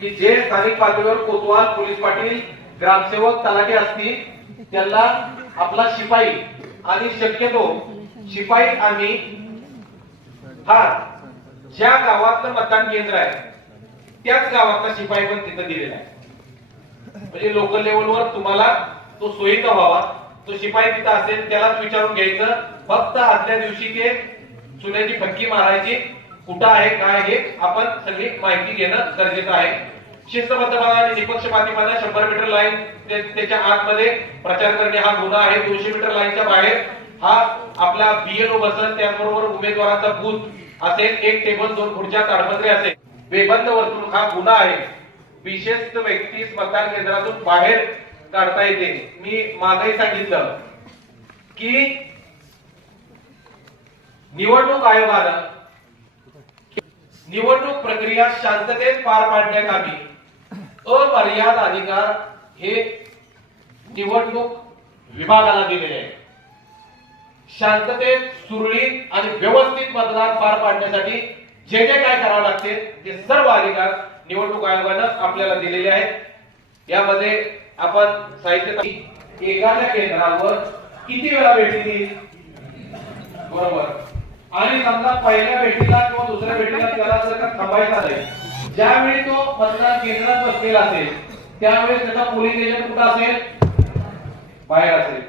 की जे स्थानिक पातळीवर कोतवाल, पोलीस पाटील, ग्रामसेवक, तलाठी असतील त्यांना आपला शिपाई आणि शक्यतो शिपाई आम्ही हा ज्या गावातलं मतदान केंद्र आहे त्याच गावातला शिपाई पण तिथं दिलेला आहे. म्हणजे लोकल लेवलवर तुम्हाला तो सोयीचा व्हावा. तो शिपाई तिथं असेल त्यालाच विचारून घ्यायचं. फक्त आदल्या दिवशी ते चुन्याची फटकी मारायची, कुठं आहे काय हे आपण सगळी माहिती घेणं गरजेचं आहे. शिस्तबद्धपणा आणि निपक्षपातीपणा 100 मीटर लाईन त्याच्या आतमध्ये प्रचार करणे हा गुन्हा आहे. 200 मीटर लाईनच्या बाहेर हा आपला बीएलओ बसेल, त्याचबरोबर उमेदवाराचा बूथ असेल, एक टेबल 2 खुर्च्या ताडपत्री असेल. बेबंद वर्तुळ हा गुन्हा आहे. विशेष व्यक्तीस मतदान केंद्रातून बाहेर काढता येते. मी मागही सांगितलं की निवडणूक आयोगानं निवडणूक प्रक्रिया शांततेत पार पाडण्याकामी अमर्याद अधिकार हे निवडणूक विभागाला दिलेले आहे. शांततेत सुरळीत आणि व्यवस्थित मतदान पार पाडण्यासाठी जे जे काय करावं लागते ते सर्व अधिकार निवडणूक आयोगानं आपल्याला दिलेले आहेत. यामध्ये आपण साहित्य एखाद्या केंद्रावर किती वेळा भेटी देईल, बरोबर, आणि समजा पहिल्या भेटीला किंवा दुसऱ्या भेटीला त्याला जर का थांबायचा नाही, ज्यावेळी तो मतदान केंद्रात बसलेला असेल त्यावेळेस त्याचा पोलिंग एजंट कुठं असेल, बाहेर असेल.